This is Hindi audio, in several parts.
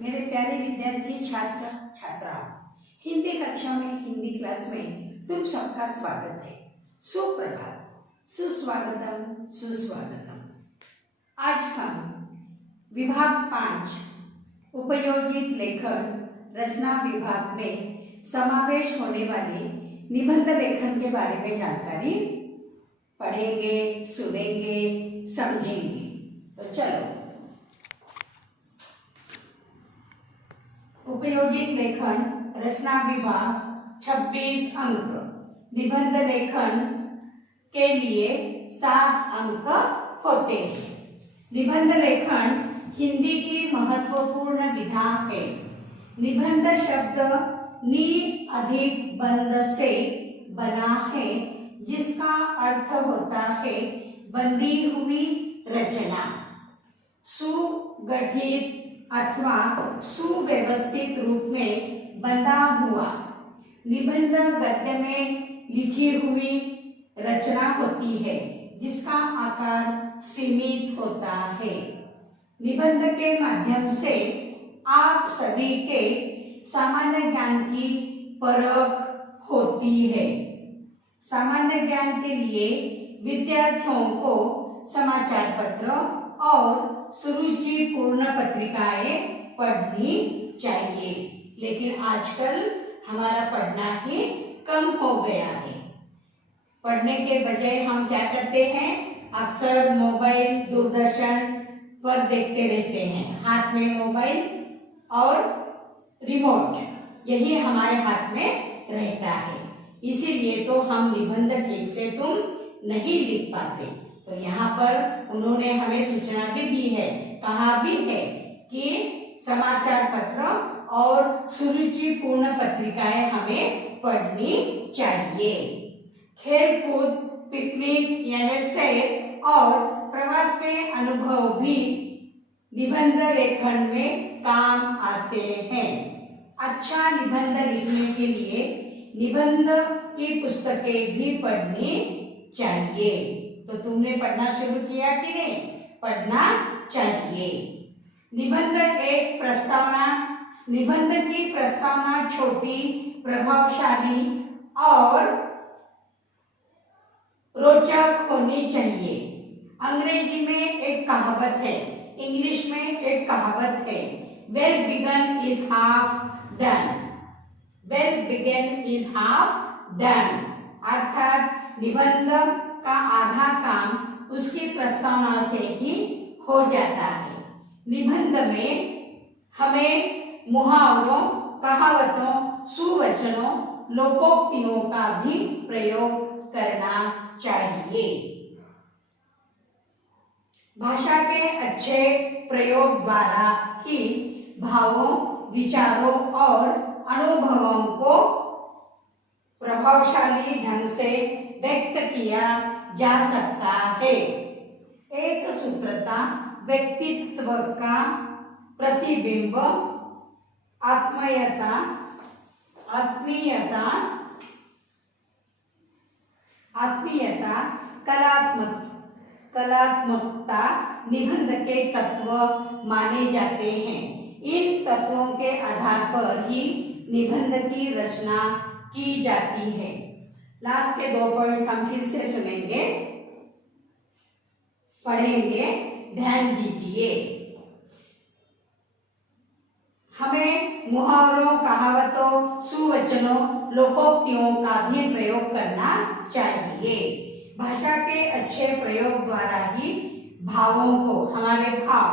मेरे प्यारे विद्यार्थी छात्र छात्राओं, हिंदी कक्षा में हिंदी क्लास में तुम सबका स्वागत है। सुप्रभात, सुस्वागतम, सुस्वागतम। आज हम विभाग 5 उपयोजित लेखन रचना विभाग में समावेश होने वाले निबंध लेखन के बारे में जानकारी पढ़ेंगे, सुनेंगे, समझेंगे। तो चलो, उपयोजित लेखन रचना विभाग 26 अंक। निबंध लेखन के लिए 7 अंक होते हैं। निबंध लेखन हिंदी की महत्वपूर्ण विधा है। निबंध शब्द नि अधिक बंध से बना है, जिसका अर्थ होता है बंधी हुई रचना, सुगठित अथवा सुव्यवस्थित रूप में बंधा हुआ। निबंध गद्य में लिखी हुई रचना होती है, जिसका आकार सीमित होता है। निबंध के माध्यम से आप सभी के सामान्य ज्ञान की परख होती है। सामान्य ज्ञान के लिए विद्यार्थियों को समाचार पत्र और सुरुचिपूर्ण पत्रिकाएं पढ़नी चाहिए, लेकिन आजकल हमारा पढ़ना ही कम हो गया है। पढ़ने के बजाय हम क्या करते हैं, अक्सर मोबाइल, दूरदर्शन पर देखते रहते हैं। हाथ में मोबाइल और रिमोट, यही हमारे हाथ में रहता है। इसीलिए तो हम निबंध ठीक से तुम नहीं लिख पाते। तो यहाँ पर उन्होंने हमें सूचना भी दी है, कहा भी है कि समाचार पत्र और सुरुचिपूर्ण पत्रिकाएं हमें पढ़नी चाहिए। खेलकूद, पिकनिक यानी सैर और प्रवास के अनुभव भी निबंध लेखन में काम आते हैं। अच्छा निबंध लिखने के लिए निबंध की पुस्तकें भी पढ़नी चाहिए। तो तुमने पढ़ना शुरू किया कि नहीं? पढ़ना चाहिए। निबंध एक प्रस्तावना। निबंध की प्रस्तावना छोटी, प्रभावशाली और रोचक होनी चाहिए। अंग्रेजी में एक कहावत है, इंग्लिश में एक कहावत है, well begun is half done. Well begun is half done, अर्थात निबंध का आधा काम उसकी प्रस्तावना से ही हो जाता है। निबंध में हमें मुहावरों, कहावतों, सुवचनों, लोकोक्तियों का भी प्रयोग करना चाहिए। भाषा के अच्छे प्रयोग द्वारा ही भावों, विचारों और अनुभवों को प्रभावशाली ढंग से व्यक्त किया जा सकता है। एक सूत्रता व्यक्तित्व का प्रतिबिंब, आत्मीयता कलात्मकता निबंध के तत्व माने जाते हैं। इन तत्वों के आधार पर ही निबंध की रचना की जाती है। लास्ट के 2 पॉइंट्स हम फिर से सुनेंगे, पढ़ेंगे, ध्यान दीजिए। हमें मुहावरों, कहावतों, सुवचनों, लोकोक्तियों का भी प्रयोग करना चाहिए। भाषा के अच्छे प्रयोग द्वारा ही भावों को, हमारे भाव,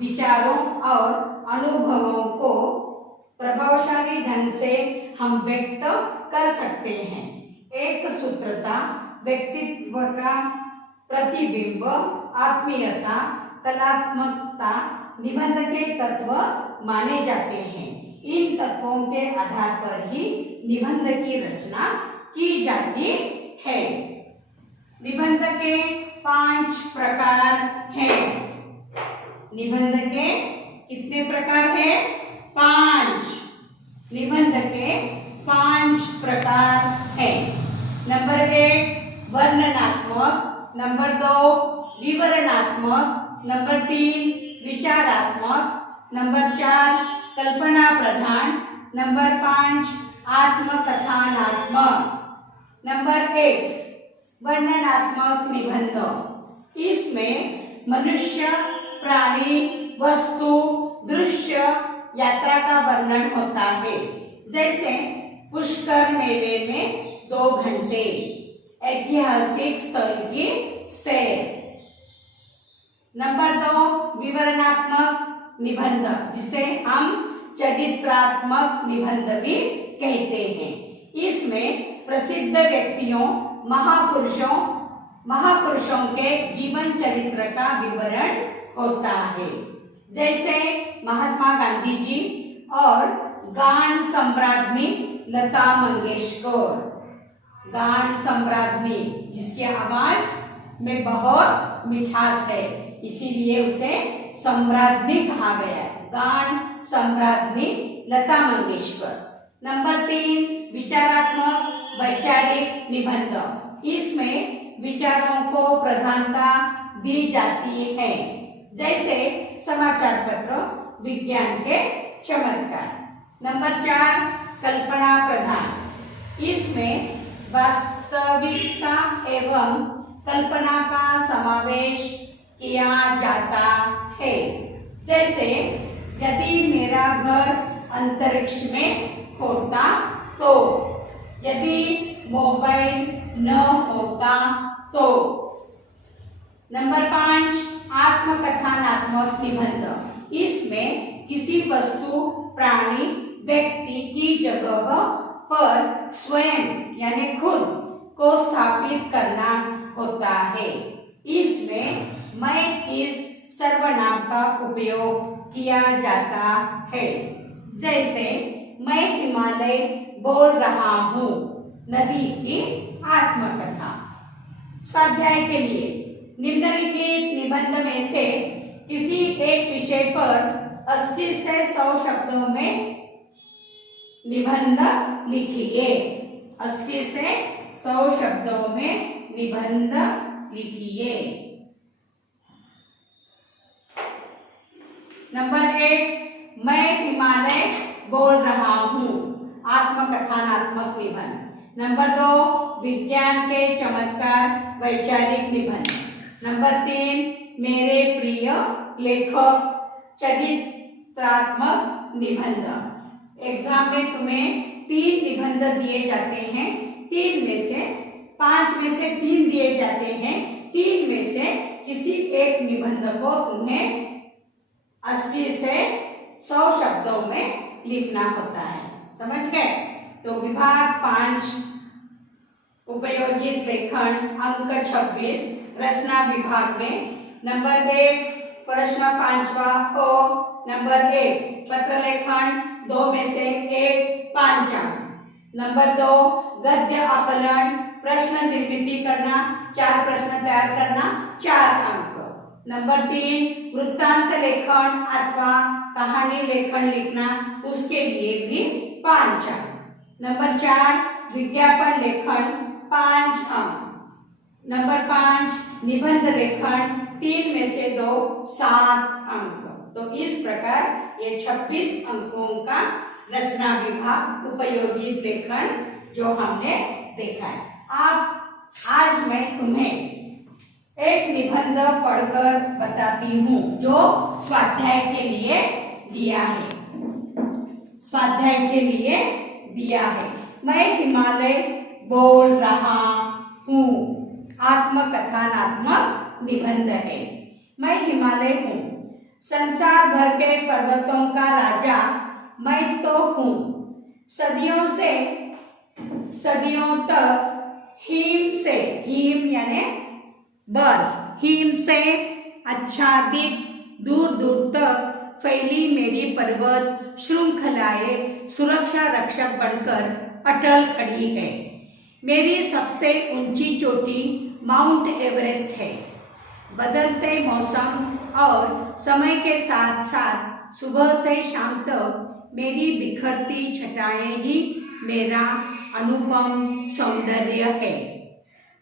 विचारों और अनुभवों को प्रभावशाली ढंग से हम व्यक्त कर सकते हैं। एक सूत्रता व्यक्तित्व का प्रतिबिंब, आत्मीयता, कलात्मकता निबंध के तत्व माने जाते हैं। इन तत्वों के आधार पर ही निबंध की रचना की जाती है। निबंध के 5 प्रकार हैं। निबंध के कितने प्रकार हैं? 5। निबंध के 5 प्रकार हैं। नंबर 1 वर्णनात्मक, नंबर 2 विवरणात्मक, नंबर 3 विचारात्मक, नंबर 4 कल्पना प्रधान, नंबर 5 आत्मकथनात्मक, नंबर 1 वर्णनात्मक निबंध। इसमें मनुष्य, प्राणी, वस्तु, दृश्य, यात्रा का वर्णन होता है। जैसे पुष्कर मेले में 2 घंटे, ऐतिहासिक स्थल की सैर। नंबर 2 विवरणात्मक निबंध, जिसे हम चरित्रात्मक निबंध भी कहते हैं। इसमें प्रसिद्ध व्यक्तियों, महापुरुषों के जीवन चरित्र का विवरण होता है। जैसे महात्मा गांधी जी और गान सम्राज्ञी लता मंगेशकर। गान सम्राज्ञी, जिसकी आवाज में बहुत मिठास है, इसीलिए उसे सम्राज्ञी कहा गया है। गान सम्राज्ञी लता मंगेशकर। नंबर 3 विचारात्मक वैचारिक निबंध। इसमें विचारों को प्रधानता दी जाती है। जैसे समाचार पत्र, विज्ञान के चमत्कार। नंबर 4 कल्पना प्रधान। इसमें वास्तविकता एवं कल्पना का समावेश किया जाता है। जैसे यदि मेरा घर अंतरिक्ष में होता तो, यदि मोबाइल न होता तो। नंबर 5 आत्मकथनात्मक निबंध। इसमें किसी वस्तु, प्राणी, व्यक्ति की जगह पर स्वयं यानी खुद को स्थापित करना होता है। इसमें मैं इस सर्वनाम का उपयोग किया जाता है। जैसे मैं हिमालय बोल रहा हूँ, नदी की आत्मकथा। स्वाध्याय के लिए निम्नलिखित निबंध में से किसी एक विषय पर 80 से 100 शब्दों में निबंध लिखिए। 80 से 100 शब्दों में निबंध लिखिए। नंबर 1 मैं हिमालय बोल रहा हूँ, आत्मकथनात्मक निबंध। नंबर 2 विज्ञान के चमत्कार, वैचारिक निबंध। नंबर 3 मेरे प्रिय लेखक, चरित्रात्मक निबंध। एग्जाम में तुम्हें 3 निबंध दिए जाते हैं, 3 में से 5 में से 3 दिए जाते हैं। 3 में से किसी एक निबंध को तुम्हें 80 से 100 शब्दों में लिखना होता है। समझ गए? तो विभाग 5 उपयोजित लेखन अंक 26 रचना विभाग में नंबर 1 प्रश्न 5वां ओ। नंबर 1 पत्र लेखन 2 में से 1 5 अंक। नंबर 2 गद्य आकलन, प्रश्न निर्मिति करना, 4 प्रश्न तैयार करना, 4 अंक। नंबर 3 वृत्तांत लेखन अथवा कहानी लेखन लिखना, उसके लिए भी 5 अंक। नंबर 4 विज्ञापन लेखन 5 अंक। नंबर 5 निबंध लेखन 3 में से 2 7 अंक। तो इस प्रकार ये 26 अंकों का रचना विभाग उपयोजित लेखन जो हमने देखा है। आज मैं तुम्हें एक निबंध पढ़कर बताती हूँ जो स्वाध्याय के लिए दिया है। स्वाध्याय के लिए दिया है। मैं हिमालय बोल रहा हूँ, आत्मकथनात्मक निबंध है। मैं हिमालय हूँ, संसार भर के पर्वतों का राजा मैं तो हूँ। सदियों तक हिम यानी बर्फ, हिम से आच्छादित दूर दूर तक फैली मेरी पर्वत श्रृंखलाएं सुरक्षा रक्षक बनकर अटल खड़ी है। मेरी सबसे ऊंची चोटी माउंट एवरेस्ट है। बदलते मौसम और समय के साथ साथ सुबह से शाम तक मेरी बिखरती छटाएं ही मेरा अनुपम सौंदर्य है।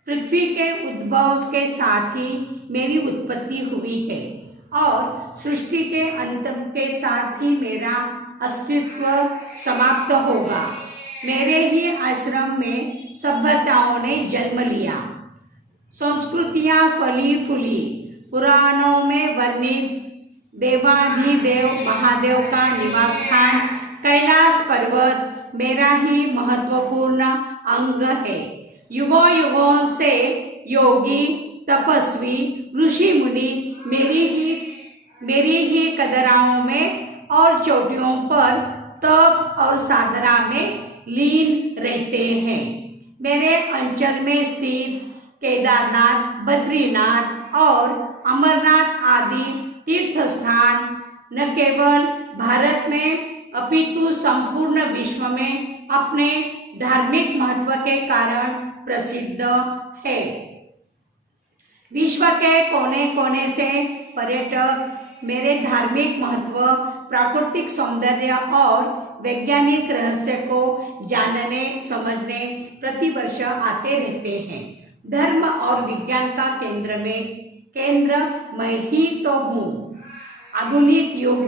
पृथ्वी के उद्भव के साथ ही मेरी उत्पत्ति हुई है और सृष्टि के अंत के साथ ही मेरा अस्तित्व समाप्त होगा। मेरे ही आश्रम में सभ्यताओं ने जन्म लिया, संस्कृतियां फली फूली, पुराणों में वर्णित देवाधिदेव महादेव का निवास स्थान कैलाश पर्वत मेरा ही महत्वपूर्ण अंग है। युगों युगों से योगी तपस्वी ऋषि मुनि मेरी ही कदराओं में और चोटियों पर तप और साधना में लीन रहते हैं। मेरे अंचल में स्थित केदारनाथ, बद्रीनाथ और अमरनाथ आदि तीर्थ स्थान न केवल भारत में अपितु संपूर्ण विश्व में अपने धार्मिक महत्व के कारण प्रसिद्ध है। विश्व के कोने कोने से पर्यटक मेरे धार्मिक महत्व, प्राकृतिक सौंदर्य और वैज्ञानिक रहस्य को जानने समझने प्रतिवर्ष आते रहते हैं। धर्म और विज्ञान का केंद्र मैं ही तो हूँ। आधुनिक युग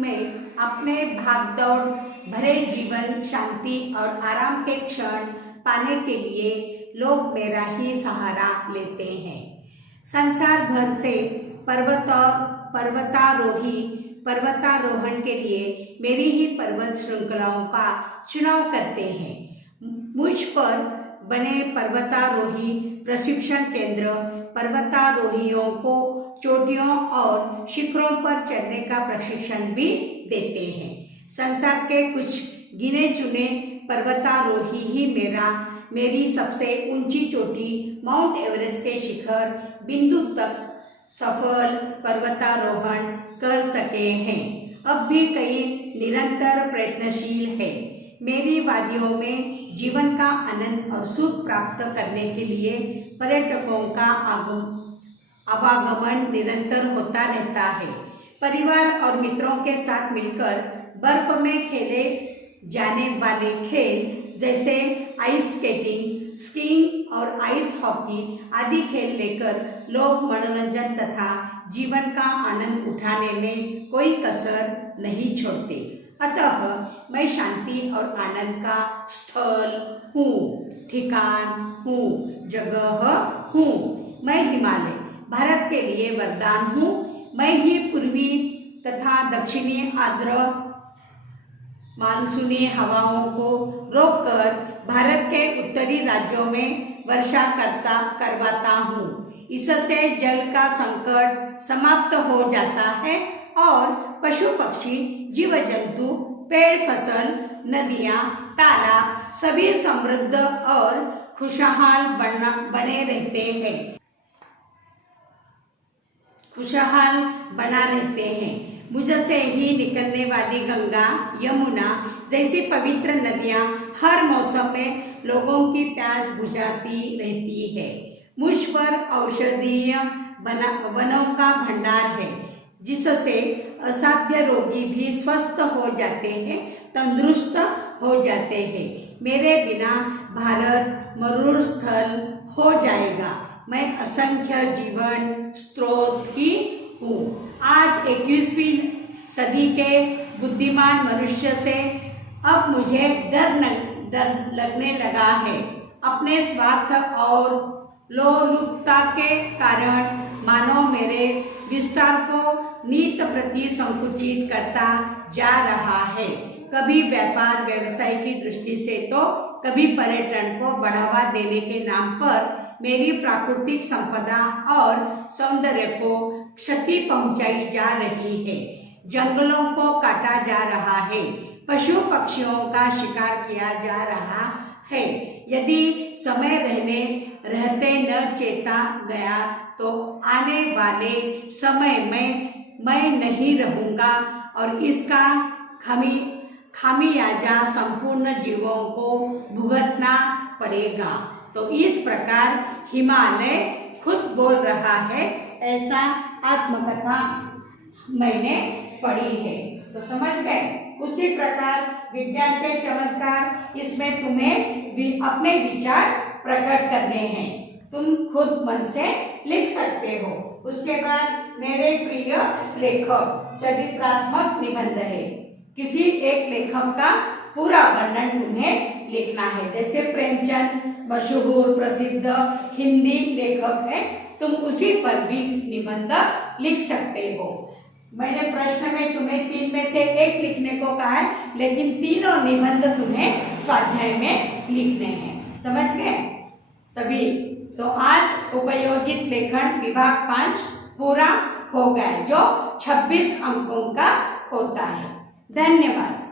में अपने भागदौड़ भरे जीवन, शांति और आराम के क्षण पाने के लिए लोग मेरा ही सहारा लेते हैं। संसार भर से पर्वतारोहण के लिए मेरी ही पर्वत श्रृंखलाओं का चुनाव करते हैं। मुझ पर बने पर्वतारोही प्रशिक्षण केंद्र पर्वतारोहियों को चोटियों और शिखरों पर चढ़ने का प्रशिक्षण भी देते हैं। संसार के कुछ गिने चुने पर्वतारोही ही मेरी सबसे ऊंची चोटी माउंट एवरेस्ट के शिखर बिंदु तक सफल पर्वतारोहण कर सके हैं। अब भी कई निरंतर प्रयत्नशील है। मेरी वादियों में जीवन का आनंद और सुख प्राप्त करने के लिए पर्यटकों का आवागमन निरंतर होता रहता है। परिवार और मित्रों के साथ मिलकर बर्फ में खेले जाने वाले खेल जैसे आइस स्केटिंग, स्कीइंग और आइस हॉकी आदि खेल लेकर लोग मनोरंजन तथा जीवन का आनंद उठाने में कोई कसर नहीं छोड़ते। अतः मैं शांति और आनंद का स्थल हूँ, ठिकान हूँ, जगह हूँ। मैं हिमालय भारत के लिए वरदान हूँ। मैं ही पूर्वी तथा दक्षिणी आर्द्र मानसूनी हवाओं को रोककर भारत के उत्तरी राज्यों में वर्षा करवाता हूँ। इससे जल का संकट समाप्त हो जाता है और पशु पक्षी, जीव जंतु, पेड़, फसल, नदियाँ, तालाब सभी समृद्ध और खुशहाल बना रहते हैं। मुझसे ही निकलने वाली गंगा, यमुना जैसी पवित्र नदियाँ हर मौसम में लोगों की प्यास बुझाती रहती है। मुझ पर औषधीय वनों का भंडार है, जिससे असाध्य रोगी भी स्वस्थ हो जाते हैं, तंदुरुस्त हो जाते हैं। मेरे बिना भारत मरुस्थल स्थल हो जाएगा। मैं असंख्य जीवन स्रोत ही हूँ। आज 21वीं सदी के बुद्धिमान मनुष्य से अब मुझे डर लगने लगा है। अपने स्वार्थ और लोलुपता के कारण मानव मेरे विस्तार को नित प्रति संकुचित करता जा रहा है। कभी व्यापार व्यवसाय की दृष्टि से तो कभी पर्यटन को बढ़ावा देने के नाम पर मेरी प्राकृतिक संपदा और सौंदर्य को क्षति पहुंचाई जा रही है। जंगलों को काटा जा रहा है, पशु पक्षियों का शिकार किया जा रहा है। यदि समय रहते न चेता गया तो आने वाले समय में मैं नहीं रहूंगा और इसका खामियाजा संपूर्ण जीवों को भुगतना पड़ेगा। तो इस प्रकार हिमालय खुद बोल रहा है, ऐसा आत्मकथा मैंने पढ़ी है। तो समझ गए। उसी प्रकार विज्ञान के चमत्कार, इसमें तुम्हें भी अपने विचार प्रकट करने हैं। तुम खुद मन से लिख सकते हो। उसके बाद मेरे प्रिय लेखक चरित्रात्मक निबंध है। किसी एक लेखक का पूरा वर्णन तुम्हें लिखना है। जैसे प्रेमचंद मशहूर प्रसिद्ध हिंदी लेखक है, तुम उसी पर भी निबंध लिख सकते हो। मैंने प्रश्न में तुम्हें 3 में से 1 लिखने को कहा है, लेकिन तीनों निबंध तुम्हें स्वाध्याय में लिखने हैं। समझ गए सभी? तो आज उपयोजित लेखन विभाग 5 पूरा हो गया, जो 26 अंकों का होता है। धन्यवाद।